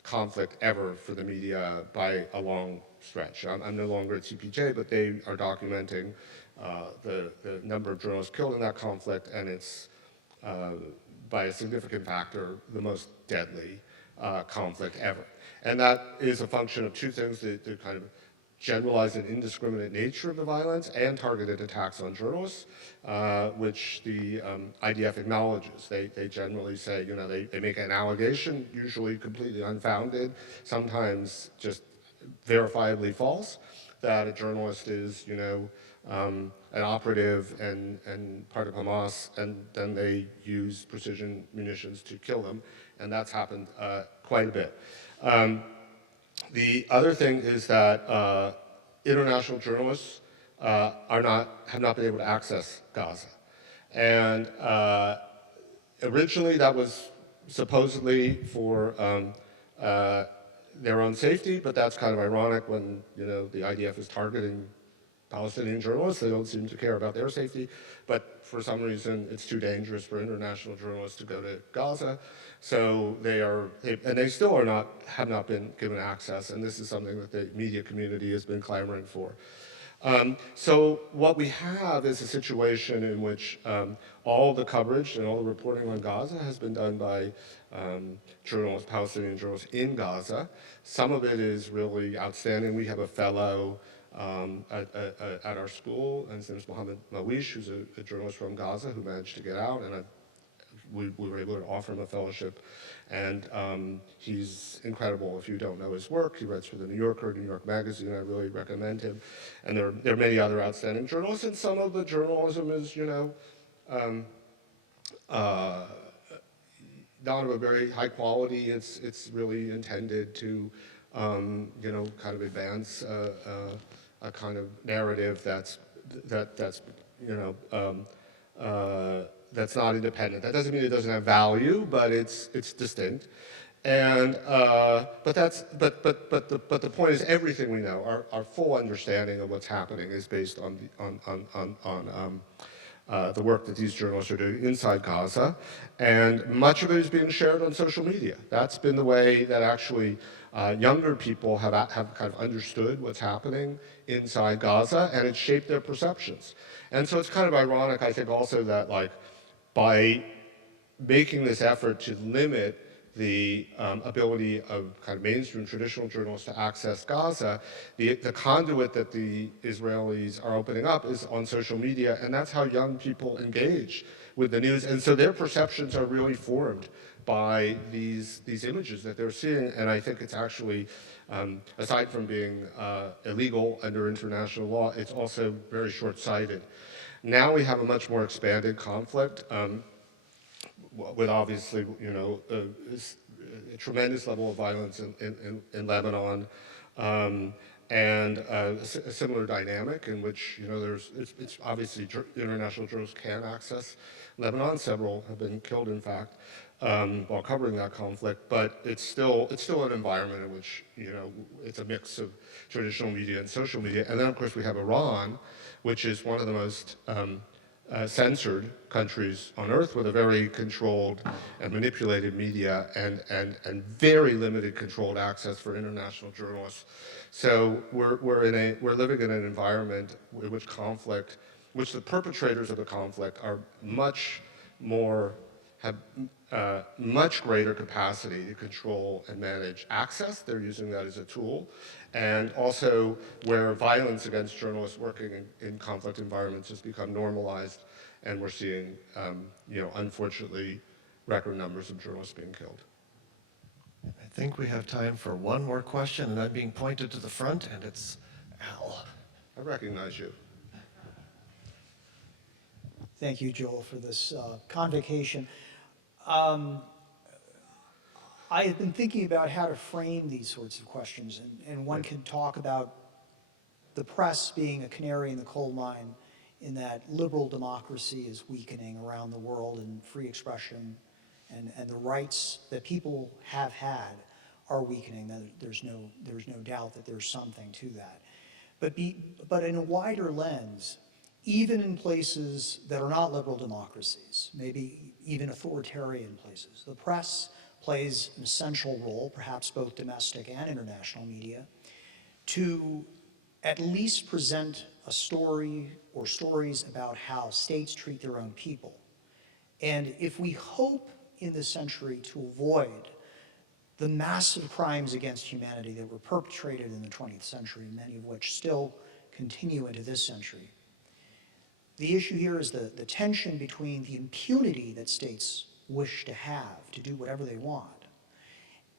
conflict ever for the media by a long stretch. I'm no longer at CPJ, but they are documenting the number of journalists killed in that conflict, and it's by a significant factor the most deadly conflict ever. And that is a function of two things: the kind of generalized and indiscriminate nature of the violence and targeted attacks on journalists, which the IDF acknowledges. They generally say, you know, they make an allegation, usually completely unfounded, sometimes just verifiably false, that a journalist is, you know, an operative and part of Hamas, and then they use precision munitions to kill them, and that's happened quite a bit. The other thing is that international journalists have not been able to access Gaza. And originally that was supposedly for their own safety, but that's kind of ironic when, you know, the IDF is targeting Palestinian journalists. They don't seem to care about their safety, but for some reason it's too dangerous for international journalists to go to Gaza. So they still have not been given access, and this is something that the media community has been clamoring for. So what we have is a situation in which all the coverage and all the reporting on Gaza has been done by journalists, Palestinian journalists in Gaza. Some of it is really outstanding. We have a fellow at our school, and his name is Mohammed Mawish, who's a journalist from Gaza who managed to get out, and we were able to offer him a fellowship. And he's incredible. If you don't know his work, he writes for the New Yorker, New York Magazine. I really recommend him. And there are many other outstanding journalists, and some of the journalism is, you know, not of a very high quality. It's really intended to, you know, kind of advance a kind of narrative that's you know, that's not independent. That doesn't mean it doesn't have value, but it's distinct. And but the point is, everything we know, our full understanding of what's happening, is based on the work that these journalists are doing inside Gaza, and much of it is being shared on social media. That's been the way that actually younger people have kind of understood what's happening inside Gaza, and it's shaped their perceptions. And so it's kind of ironic, I think, also that, like, by making this effort to limit the ability of kind of mainstream traditional journalists to access Gaza, the conduit that the Israelis are opening up is on social media, and that's how young people engage with the news. And so their perceptions are really formed by these images that they're seeing, and I think it's actually, aside from being illegal under international law, it's also very short-sighted. Now we have a much more expanded conflict, with obviously, you know, a tremendous level of violence in Lebanon, and a similar dynamic in which, you know, it's obviously international journalists can access Lebanon. Several have been killed, in fact, while covering that conflict. But it's still an environment in which, you know, it's a mix of traditional media and social media. And then, of course, we have Iran, which is one of the most censored countries on earth, with a very controlled and manipulated media and very limited controlled access for international journalists. So we're living in an environment in which the perpetrators of the conflict are have much greater capacity to control and manage access. They're using that as a tool. And also where violence against journalists working in conflict environments has become normalized, and we're seeing, you know, unfortunately, record numbers of journalists being killed. I think we have time for one more question, and I'm being pointed to the front, and it's Al. I recognize you. Thank you, Joel, for this convocation. I have been thinking about how to frame these sorts of questions, and one can talk about the press being a canary in the coal mine, in that liberal democracy is weakening around the world, and free expression and the rights that people have had are weakening. There's no doubt that there's something to that. But in a wider lens, even in places that are not liberal democracies, maybe even authoritarian places, the press plays an essential role, perhaps both domestic and international media, to at least present a story or stories about how states treat their own people. And if we hope in this century to avoid the massive crimes against humanity that were perpetrated in the 20th century, many of which still continue into this century, the issue here is the tension between the impunity that states wish to have to do whatever they want,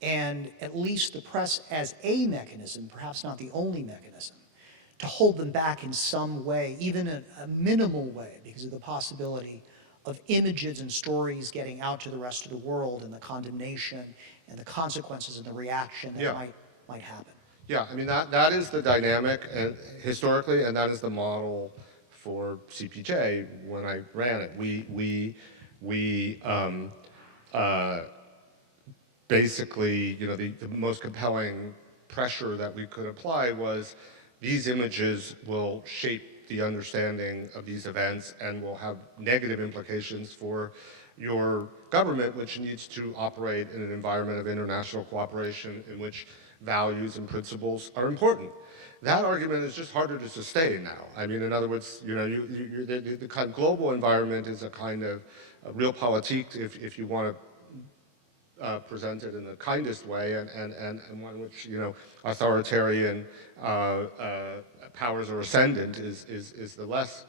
and at least the press as a mechanism, perhaps not the only mechanism, to hold them back in some way, even a minimal way, because of the possibility of images and stories getting out to the rest of the world, and the condemnation and the consequences and the reaction that might happen. Yeah, I mean, that is the dynamic historically, and that is the model for CPJ when I ran it. We basically, the most compelling pressure that we could apply was these images will shape the understanding of these events and will have negative implications for your government, which needs to operate in an environment of international cooperation in which values and principles are important. That argument is just harder to sustain now. I mean, in other words, the kind of global environment is a kind of realpolitik, if you want to present it in the kindest way, and one in which authoritarian powers are ascendant is the less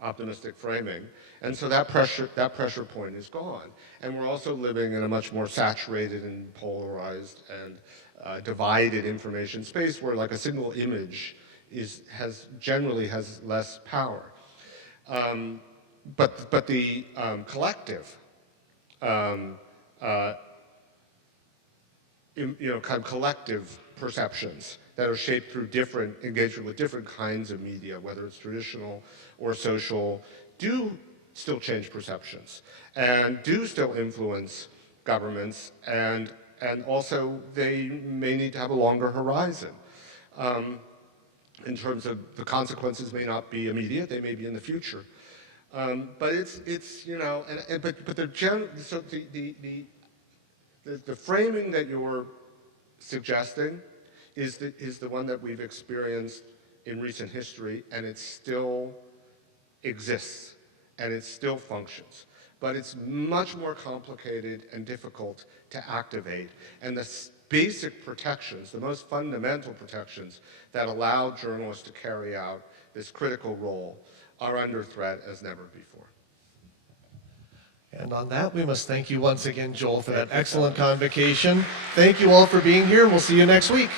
optimistic framing. And so that pressure point is gone. And we're also living in a much more saturated and polarized and divided information space where like a single image generally has less power. But the collective, kind of collective perceptions that are shaped through different engagement with different kinds of media, whether it's traditional or social, do still change perceptions and do still influence governments, and also they may need to have a longer horizon. In terms of the consequences may not be immediate, they may be in the future. But it's but the framing that you're suggesting is the one that we've experienced in recent history, and it still exists and it still functions. But it's much more complicated and difficult to activate. And the basic protections, the most fundamental protections that allow journalists to carry out this critical role are under threat as never before. And on that, we must thank you once again, Joel, for that excellent convocation. Thank you all for being here. We'll see you next week.